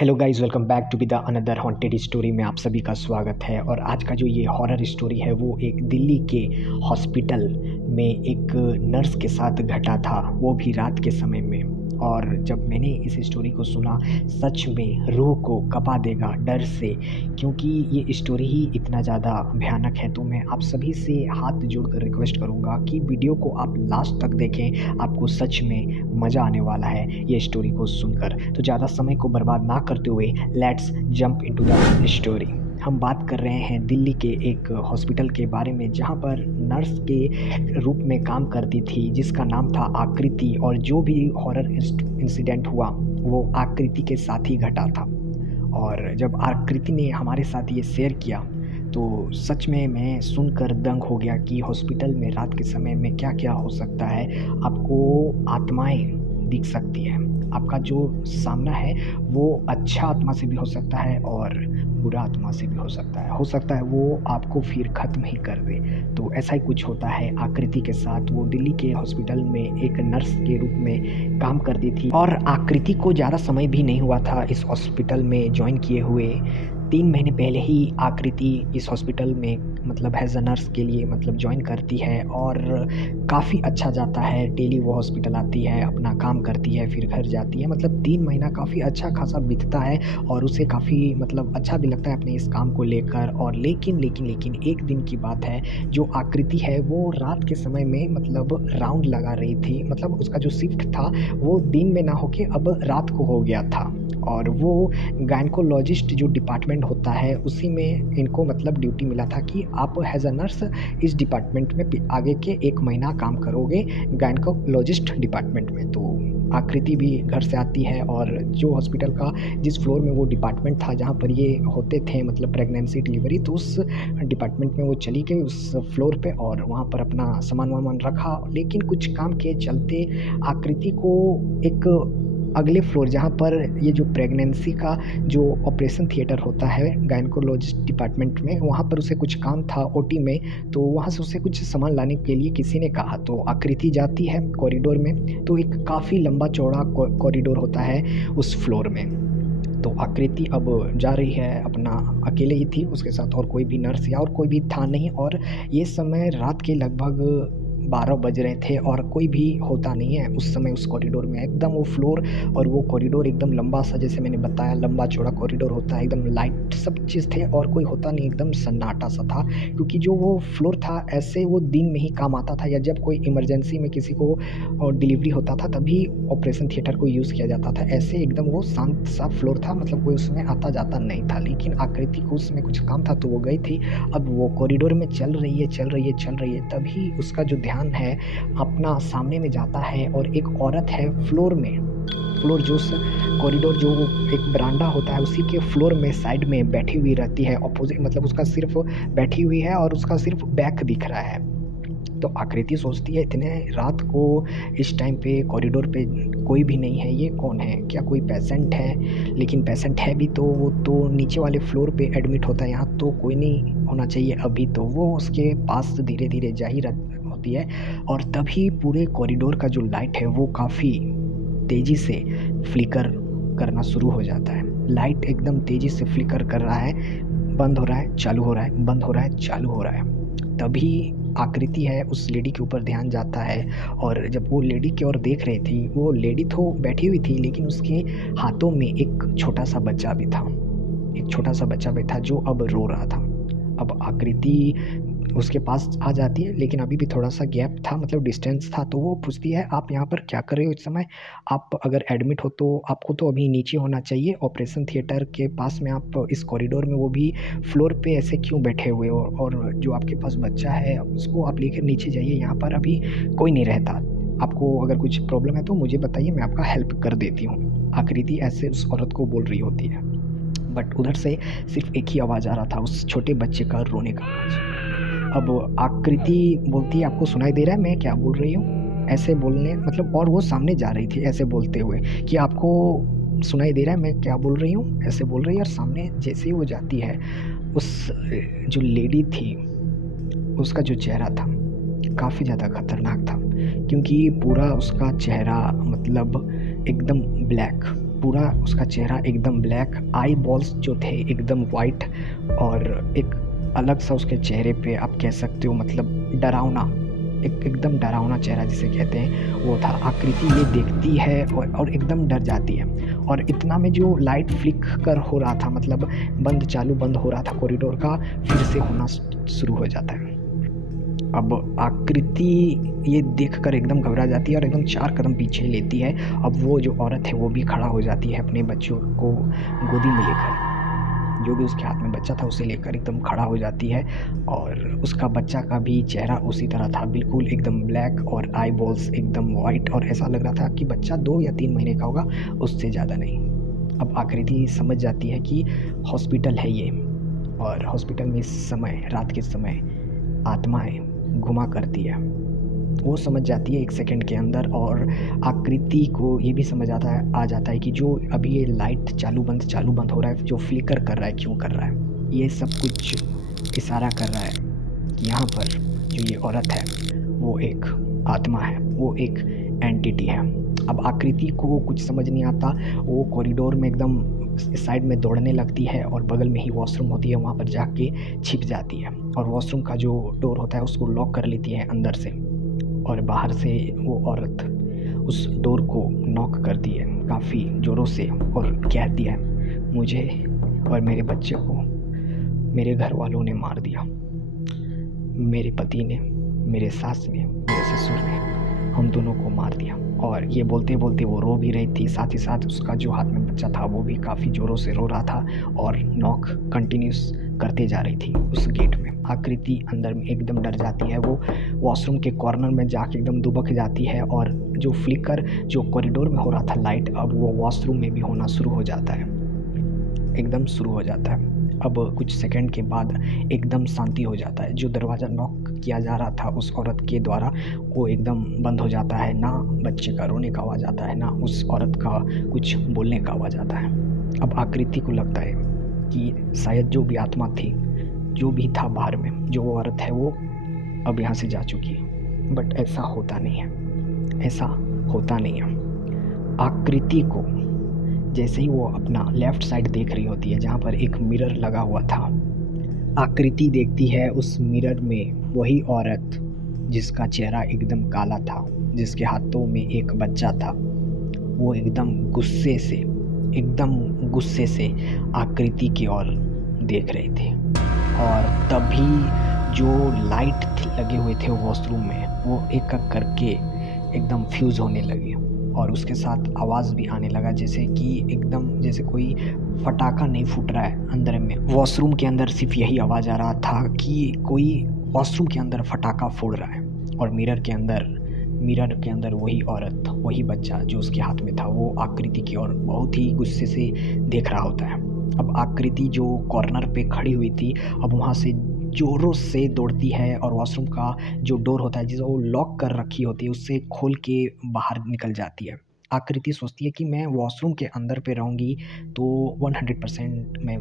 Hello guys, welcome back to be the another haunted story में आप सभी का स्वागत है। और आज का जो ये हॉरर स्टोरी है वो एक दिल्ली के हॉस्पिटल में एक नर्स के साथ घटा था, वो भी रात के समय में। और जब मैंने इस स्टोरी को सुना, सच में रूह को कँपा देगा डर से, क्योंकि ये स्टोरी ही इतना ज़्यादा भयानक है। तो मैं आप सभी से हाथ जोड़कर रिक्वेस्ट करूँगा कि वीडियो को आप लास्ट तक देखें, आपको सच में मज़ा आने वाला है ये स्टोरी को सुनकर। तो ज़्यादा समय को बर्बाद ना करते हुए let's jump into the story. हम बात कर रहे हैं दिल्ली के एक हॉस्पिटल के बारे में, जहाँ पर नर्स के रूप में काम करती थी, जिसका नाम था आकृति। और जो भी हॉरर इंसिडेंट हुआ वो आकृति के साथ ही घटा था। और जब आकृति ने हमारे साथ ये शेयर किया तो सच में मैं सुनकर दंग हो गया कि हॉस्पिटल में रात के समय में क्या-क्या हो सकता है। आपको आत्माएँ दिख सकती हैं। आपका जो सामना है वो अच्छा आत्मा से भी हो सकता है और बुरा आत्मा से भी हो सकता है। हो सकता है वो आपको फिर ख़त्म ही कर दे। तो ऐसा ही कुछ होता है आकृति के साथ। वो दिल्ली के हॉस्पिटल में एक नर्स के रूप में काम करती थी और आकृति को ज़्यादा समय भी नहीं हुआ था इस हॉस्पिटल में जॉइन किए हुए। 3 महीने पहले ही आकृति इस हॉस्पिटल में मतलब एज़ अ नर्स के लिए मतलब जॉइन करती है और काफ़ी अच्छा जाता है। डेली वो हॉस्पिटल आती है, अपना काम करती है, फिर घर जाती है। मतलब 3 महीना काफ़ी अच्छा खासा बीतता है और उसे काफ़ी मतलब अच्छा भी लगता है अपने इस काम को लेकर। और लेकिन एक दिन की बात है, जो आकृति है वो रात के समय में मतलब राउंड लगा रही थी। मतलब उसका जो शिफ्ट था वो दिन में ना होके अब रात को हो गया था। और वो गायनेकोलॉजिस्ट जो डिपार्टमेंट होता है उसी में इनको मतलब ड्यूटी मिला था कि आप एज़ अ नर्स इस डिपार्टमेंट में आगे के 1 महीना काम करोगे, गायनेकोलॉजिस्ट डिपार्टमेंट में। तो आकृति भी घर से आती है और जो हॉस्पिटल का जिस फ्लोर में वो डिपार्टमेंट था जहाँ पर ये होते थे मतलब प्रेगनेंसी डिलीवरी, तो उस डिपार्टमेंट में वो चली गई उस फ्लोर पे और वहाँ पर अपना सामान-वामान रखा। लेकिन कुछ काम के चलते आकृति को एक अगले फ्लोर, जहाँ पर ये जो प्रेगनेंसी का जो ऑपरेशन थिएटर होता है गायनेकोलॉजिस्ट डिपार्टमेंट में, वहाँ पर उसे कुछ काम था ओटी में। तो वहाँ से उसे कुछ सामान लाने के लिए किसी ने कहा, तो आकृति जाती है कॉरिडोर में। तो एक काफ़ी लंबा चौड़ा कॉरिडोर होता है उस फ्लोर में। तो आकृति अब जा रही है, अपना अकेले ही थी, उसके साथ और कोई भी नर्स या और कोई भी था नहीं। और ये समय रात के लगभग 12 बज रहे थे और कोई भी होता नहीं है उस समय उस कॉरिडोर में। एकदम वो फ्लोर और वो कॉरिडोर एकदम लंबा-सा, जैसे मैंने बताया लंबा चौड़ा कॉरिडोर होता है, एकदम लाइट सब चीज़ थे और कोई होता नहीं, एकदम सन्नाटा-सा था। क्योंकि जो वो फ्लोर था ऐसे वो दिन में ही काम आता था, या जब कोई इमरजेंसी में किसी को डिलीवरी होता था तभी ऑपरेशन थिएटर को यूज़ किया जाता था। ऐसे एकदम वो शांत-सा फ्लोर था, मतलब कोई उसमें आता-जाता नहीं था। लेकिन आकृति को उसमें कुछ काम था तो वो गई थी। अब वो कॉरिडोर में चल रही है, तभी उसका जो ध्यान है अपना सामने में जाता है और एक औरत है फ्लोर में। फ्लोर जो उस कॉरिडोर जो एक बरामदा होता है उसी के फ्लोर में साइड में बैठी हुई रहती है, अपोज़िट मतलब उसका सिर्फ़ बैठी हुई है और उसका सिर्फ़ बैक दिख रहा है। तो आकृति सोचती है इतने रात को इस टाइम पे कॉरिडोर पे कोई भी नहीं है, ये कौन है? क्या कोई पेशेंट है? लेकिन पेशेंट है भी तो वो तो नीचे वाले फ्लोर पे एडमिट होता है, यहाँ तो कोई नहीं होना चाहिए अभी। तो वो उसके पास धीरे-धीरे जा ही होती है और तभी पूरे कॉरिडोर का जो लाइट है वो काफ़ी तेज़ी से फ्लिकर करना शुरू हो जाता है। लाइट एकदम तेज़ी से फ्लिकर कर रहा है, बंद हो रहा है, चालू हो रहा है, बंद हो रहा है, चालू हो रहा है। तभी आकृति है उस लेडी के ऊपर ध्यान जाता है। और जब वो लेडी की ओर देख रही थी, वो लेडी तो बैठी हुई थी लेकिन उसके हाथों में एक छोटा-सा बच्चा भी था। एक छोटा-सा बच्चा भी था जो अब रो रहा था। अब आकृति उसके पास आ जाती है, लेकिन अभी भी थोड़ा-सा गैप था, मतलब डिस्टेंस था। तो वो पूछती है, "आप यहाँ पर क्या कर रहे हो इस समय? आप अगर एडमिट हो तो आपको तो अभी नीचे होना चाहिए ऑपरेशन थिएटर के पास में, आप इस कॉरिडोर में वो भी फ्लोर पे ऐसे क्यों बैठे हुए हो? और जो आपके पास बच्चा है उसको आप लेकर नीचे जाइए, यहाँ पर अभी कोई नहीं रहता। आपको अगर कुछ प्रॉब्लम है तो मुझे बताइए, मैं आपका हेल्प कर देती हूँ।" आकृति ऐसे उस औरत को बोल रही होती है। बट उधर से सिर्फ़ एक ही आवाज़ आ रहा था, उस छोटे बच्चे का रोने का आवाज़। अब आकृति बोलती है, "आपको सुनाई दे रहा है मैं क्या बोल रही हूँ?" ऐसे बोलने मतलब, और वो सामने जा रही थी ऐसे बोलते हुए कि, "आपको सुनाई दे रहा है मैं क्या बोल रही हूँ?" ऐसे बोल रही है। और सामने जैसे ही वो जाती है, उस जो लेडी थी, उसका जो चेहरा था काफ़ी ज़्यादा खतरनाक था। क्योंकि पूरा उसका चेहरा मतलब एकदम ब्लैक, पूरा उसका चेहरा एकदम ब्लैक, आई बॉल्स जो थे एकदम वाइट, और एक अलग सा उसके चेहरे पे आप कह सकते हो मतलब डरावना, एकदम डरावना चेहरा जिसे कहते हैं वो था। आकृति ये देखती है और एकदम डर जाती है, और इतना में जो लाइट फ्लिक कर हो रहा था, मतलब बंद चालू बंद हो रहा था कॉरिडोर का, फिर से होना शुरू हो जाता है। अब आकृति ये देखकर एकदम घबरा जाती है और एकदम 4 कदम पीछे लेती है। अब वो जो औरत है वो भी खड़ा हो जाती है अपने बच्चों को गोदी में लेकर, जो भी उसके हाथ में बच्चा था उसे लेकर एकदम खड़ा हो जाती है, और उसका बच्चा का भी चेहरा उसी तरह था, बिल्कुल एकदम ब्लैक और आई बॉल्स एकदम वाइट, और ऐसा लग रहा था कि बच्चा 2 या 3 महीने का होगा, उससे ज़्यादा नहीं। अब आकृति समझ जाती है कि हॉस्पिटल है ये, और हॉस्पिटल में इस समय रात के समय आत्माएं घुमा करती है। वो समझ जाती है 1 सेकंड के अंदर, और आकृति को ये भी समझ आ जाता है कि जो अभी ये लाइट चालू बंद हो रहा है, जो फ्लिकर कर रहा है, क्यों कर रहा है, ये सब कुछ इशारा कर रहा है कि यहाँ पर जो ये औरत है वो एक आत्मा है, वो एक एंटिटी है। अब आकृति को कुछ समझ नहीं आता, वो कॉरिडोर में एकदम साइड में दौड़ने लगती है, और बगल में ही वॉशरूम होती है, वहाँ पर जाके छिप जाती है, और वॉशरूम का जो डोर होता है उसको लॉक कर लेती है अंदर से, और बाहर से वो औरत उस डोर को नॉक करती है काफ़ी ज़ोरों से, और कहती है, मुझे और मेरे बच्चे को मेरे घर वालों ने मार दिया, मेरे पति ने, मेरे सास ने, मेरे ससुर ने, हम दोनों को मार दिया। और ये बोलते बोलते वो रो भी रही थी, साथ ही साथ उसका जो हाथ में बच्चा था वो भी काफ़ी ज़ोरों से रो रहा था, और नॉक कंटिन्यूस करते जा रही थी उस गेट में। आकृति अंदर में एकदम डर जाती है, वो वॉशरूम के कॉर्नर में जाके एकदम दुबक जाती है, और जो फ्लिकर जो कॉरिडोर में हो रहा था लाइट, अब वो वॉशरूम में भी होना शुरू हो जाता है, एकदम शुरू हो जाता है। अब कुछ सेकंड के बाद एकदम शांति हो जाता है। जो दरवाज़ा नॉक किया जा रहा था उस औरत के द्वारा, वो एकदम बंद हो जाता है। ना बच्चे का रोने का आवाज़ आता है, ना उस औरत का कुछ बोलने का आवाज़ आता है। अब आकृति को लगता है कि शायद जो भी आत्मा थी, जो भी था बाहर में, जो वो औरत है, वो अब यहाँ से जा चुकी है। बट ऐसा होता नहीं है, ऐसा होता नहीं है। आकृति को जैसे ही वो अपना लेफ़्ट साइड देख रही होती है, जहाँ पर एक मिरर लगा हुआ था, आकृति देखती है उस मिरर में वही औरत जिसका चेहरा एकदम काला था, जिसके हाथों में एक बच्चा था। वो एकदम गुस्से से आकृति की ओर देख रहे थे, और तभी जो लाइट लगे हुए थे वॉशरूम में, वो एक-एक करके एकदम फ्यूज़ होने लगे, और उसके साथ आवाज़ भी आने लगा, जैसे कि एकदम जैसे कोई पटाखा नहीं फूट रहा है अंदर में। वॉशरूम के अंदर सिर्फ यही आवाज़ आ रहा था कि कोई वॉशरूम के अंदर पटाखा फोड़ रहा है, और मिरर के अंदर वही औरत, वही बच्चा जो उसके हाथ में था, वो आकृति की ओर बहुत ही गुस्से से देख रहा होता है। अब आकृति जो कॉर्नर पे खड़ी हुई थी, अब वहाँ से ज़ोरों से दौड़ती है, और वॉशरूम का जो डोर होता है जिसे वो लॉक कर रखी होती है, उससे खोल के बाहर निकल जाती है। आकृति सोचती है कि मैं वॉशरूम के अंदर पे रहूँगी तो 100% मैं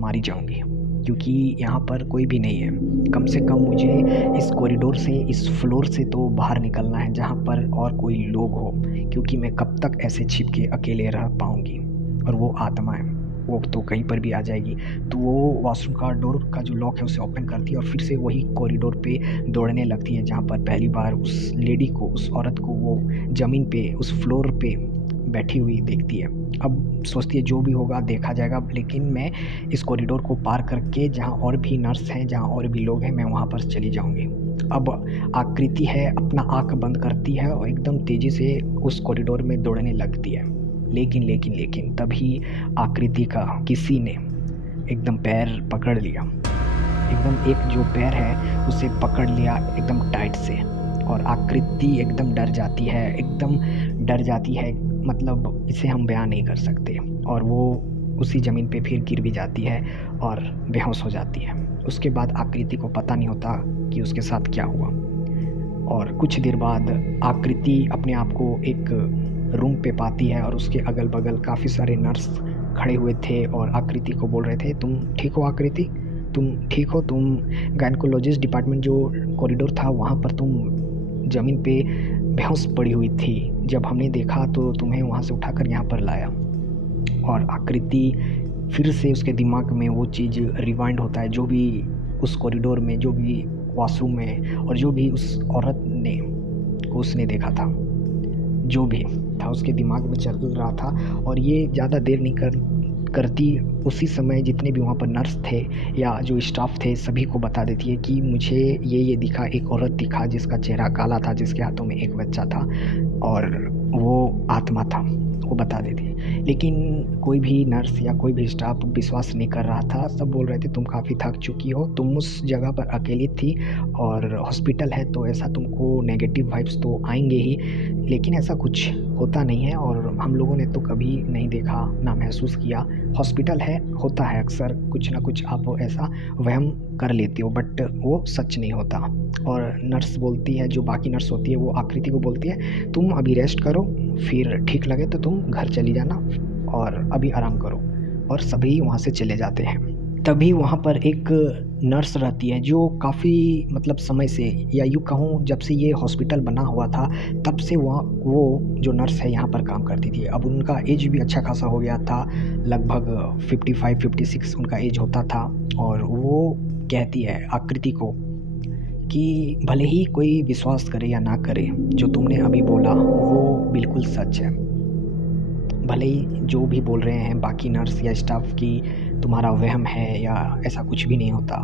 मारी जाऊँगी, क्योंकि यहाँ पर कोई भी नहीं है। कम से कम मुझे इस कॉरिडोर से, इस फ्लोर से तो बाहर निकलना है जहाँ पर और कोई लोग हो, क्योंकि मैं कब तक ऐसे छिप के अकेले रह पाऊँगी। और वो आत्मा है, वो तो कहीं पर भी आ जाएगी। तो वो वॉशरूम का डोर का जो लॉक है उसे ओपन करती है, और फिर से वही कॉरिडोर पे दौड़ने लगती है, जहाँ पर पहली बार उस लेडी को, उस औरत को वो ज़मीन पे, उस फ्लोर पे बैठी हुई देखती है। अब सोचती है जो भी होगा देखा जाएगा, लेकिन मैं इस कॉरिडोर को पार करके जहाँ और भी नर्स हैं, जहाँ और भी लोग हैं, मैं वहाँ पर चली जाऊँगी। अब आकृति है, अपना आँख बंद करती है और एकदम तेज़ी से उस कॉरिडोर में दौड़ने लगती है। लेकिन तभी आकृति का किसी ने एकदम पैर पकड़ लिया, एकदम एक जो पैर है उसे पकड़ लिया एकदम टाइट से, और आकृति एकदम डर जाती है, मतलब इसे हम बयान नहीं कर सकते। और वो उसी ज़मीन पे फिर गिर भी जाती है और बेहोश हो जाती है। उसके बाद आकृति को पता नहीं होता कि उसके साथ क्या हुआ। और कुछ देर बाद आकृति अपने आप को एक रूम पे पाती है, और उसके अगल बगल काफ़ी सारे नर्स खड़े हुए थे और आकृति को बोल रहे थे, तुम ठीक हो आकृति, तुम ठीक हो, तुम गायनकोलॉजिस्ट डिपार्टमेंट जो कॉरिडोर था वहाँ पर तुम ज़मीन पे बेहोश पड़ी हुई थी, जब हमने देखा तो तुम्हें वहाँ से उठाकर यहाँ पर लाया। और आकृति फिर से उसके दिमाग में वो चीज़ रिवाइंड होता है, जो भी उस कॉरिडोर में, जो भी वॉशरूम में और जो भी उस औरत ने उसने देखा था, जो भी था उसके दिमाग में चल रहा था। और ये ज़्यादा देर नहीं करती उसी समय जितने भी वहाँ पर नर्स थे या जो स्टाफ थे सभी को बता देती है कि मुझे ये दिखा, एक औरत दिखा जिसका चेहरा काला था, जिसके हाथों में एक बच्चा था और वो आत्मा था, वो बता देती है। लेकिन कोई भी नर्स या कोई भी स्टाफ विश्वास नहीं कर रहा था। सब बोल रहे थे तुम काफ़ी थक चुकी हो, तुम उस जगह पर अकेली थी और हॉस्पिटल है तो ऐसा तुमको नेगेटिव वाइब्स तो आएंगे ही, लेकिन ऐसा कुछ होता नहीं है और हम लोगों ने तो कभी नहीं देखा ना महसूस किया। हॉस्पिटल है, होता है अक्सर कुछ ना कुछ, आप ऐसा वहम कर लेते हो बट वो सच नहीं होता। और नर्स बोलती है, जो बाकी नर्स होती है वो आकृति को बोलती है तुम अभी रेस्ट करो, फिर ठीक लगे तो तुम घर चली जाना और अभी आराम करो। और सभी वहाँ से चले जाते हैं। तभी वहाँ पर एक नर्स रहती है जो काफ़ी मतलब समय से, या यूँ कहूँ जब से ये हॉस्पिटल बना हुआ था तब से वहाँ वो जो नर्स है यहाँ पर काम करती थी। अब उनका एज भी अच्छा खासा हो गया था, लगभग 55-56 उनका एज होता था। और वो कहती है आकृति को कि भले ही कोई विश्वास करे या ना करे, जो तुमने अभी बोला वो बिल्कुल सच है। भले ही जो भी बोल रहे हैं बाकी नर्स या स्टाफ की तुम्हारा वहम है या ऐसा कुछ भी नहीं होता,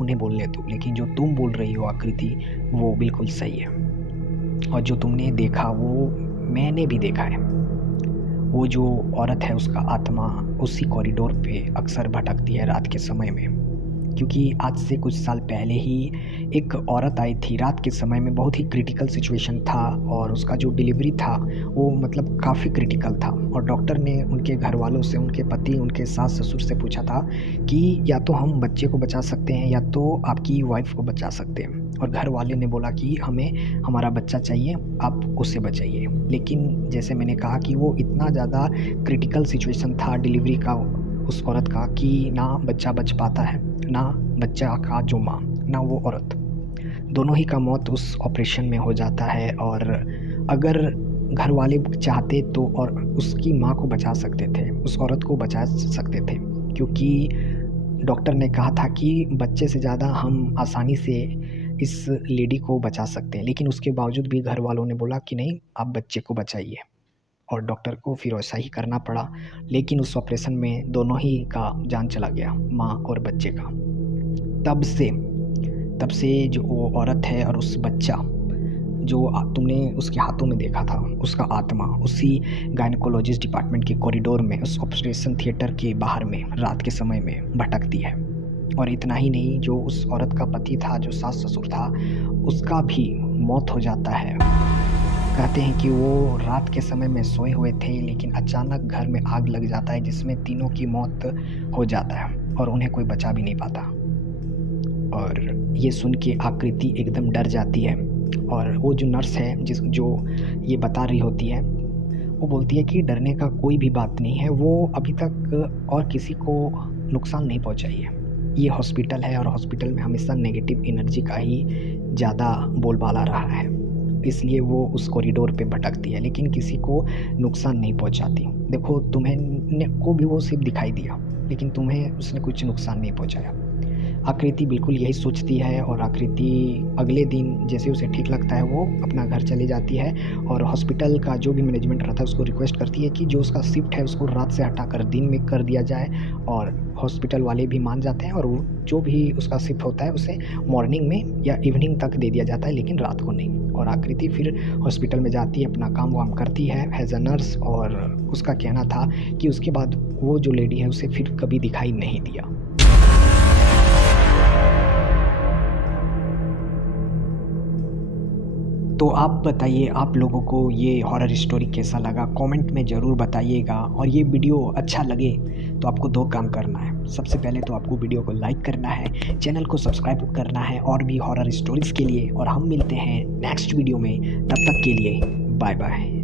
उन्हें बोलने दो, लेकिन जो तुम बोल रही हो आकृति वो बिल्कुल सही है। और जो तुमने देखा वो मैंने भी देखा है। वो जो औरत है उसका आत्मा उसी कॉरिडोर पे अक्सर भटकती है रात के समय में, क्योंकि आज से कुछ साल पहले ही एक औरत आई थी रात के समय में, बहुत ही क्रिटिकल सिचुएशन था और उसका जो डिलीवरी था वो मतलब काफ़ी क्रिटिकल था। और डॉक्टर ने उनके घर वालों से, उनके पति, उनके सास ससुर से पूछा था कि या तो हम बच्चे को बचा सकते हैं या तो आपकी वाइफ को बचा सकते हैं। और घर वाले ने बोला कि हमें हमारा बच्चा चाहिए, आप उससे बचाइए। लेकिन जैसे मैंने कहा कि वो इतना ज़्यादा क्रिटिकल सिचुएशन था डिलीवरी का उस औरत का कि ना बच्चा बच पाता है, ना बच्चा का जो माँ, ना वो औरत, दोनों ही का मौत उस ऑपरेशन में हो जाता है। और अगर घर वाले चाहते तो और उसकी माँ को बचा सकते थे, उस औरत को बचा सकते थे, क्योंकि डॉक्टर ने कहा था कि बच्चे से ज़्यादा हम आसानी से इस लेडी को बचा सकते हैं। लेकिन उसके बावजूद भी घर वालों ने बोला कि नहीं, आप बच्चे को बचाइए। और डॉक्टर को फिर वैसा ही करना पड़ा। लेकिन उस ऑपरेशन में दोनों ही का जान चला गया, माँ और बच्चे का। तब से जो वो औरत है और उस बच्चा जो तुमने उसके हाथों में देखा था, उसका आत्मा उसी गायनेकोलॉजिस्ट डिपार्टमेंट के कॉरिडोर में, उस ऑपरेशन थिएटर के बाहर में रात के समय में भटकती है। और इतना ही नहीं, जो उस औरत का पति था, जो सास ससुर था, उसका भी मौत हो जाता है। कहते हैं कि वो रात के समय में सोए हुए थे, लेकिन अचानक घर में आग लग जाता है जिसमें तीनों की मौत हो जाता है और उन्हें कोई बचा भी नहीं पाता। और ये सुन के आकृति एकदम डर जाती है। और वो जो नर्स है जो ये बता रही होती है, वो बोलती है कि डरने का कोई भी बात नहीं है, वो अभी तक और किसी को नुकसान नहीं पहुंचाई है। ये हॉस्पिटल है और हॉस्पिटल में हमेशा नेगेटिव एनर्जी का ही ज़्यादा बोलबाला रहा है, इसलिए वो उस कॉरिडोर पे भटकती है, लेकिन किसी को नुकसान नहीं पहुंचाती। देखो, तुम्हें को भी वो सिर्फ दिखाई दिया, लेकिन तुम्हें उसने कुछ नुकसान नहीं पहुंचाया। आकृति बिल्कुल यही सोचती है और आकृति अगले दिन जैसे उसे ठीक लगता है वो अपना घर चली जाती है। और हॉस्पिटल का जो भी मैनेजमेंट रहता है उसको रिक्वेस्ट करती है कि जो उसका शिफ्ट है उसको रात से हटाकर दिन में कर दिया जाए। और हॉस्पिटल वाले भी मान जाते हैं और वो जो भी उसका शिफ्ट होता है उसे मॉर्निंग में या इवनिंग तक दे दिया जाता है, लेकिन रात को नहीं। और आकृति फिर हॉस्पिटल में जाती है, अपना काम वाम करती है एज अ नर्स। और उसका कहना था कि उसके बाद वो जो लेडी है उसे फिर कभी दिखाई नहीं दिया। तो आप बताइए, आप लोगों को ये हॉरर स्टोरी कैसा लगा, कमेंट में ज़रूर बताइएगा। और ये वीडियो अच्छा लगे तो आपको 2 काम करना है। सबसे पहले तो आपको वीडियो को लाइक करना है, चैनल को सब्सक्राइब करना है और भी हॉरर स्टोरीज़ के लिए। और हम मिलते हैं नेक्स्ट वीडियो में, तब तक के लिए बाय बाय।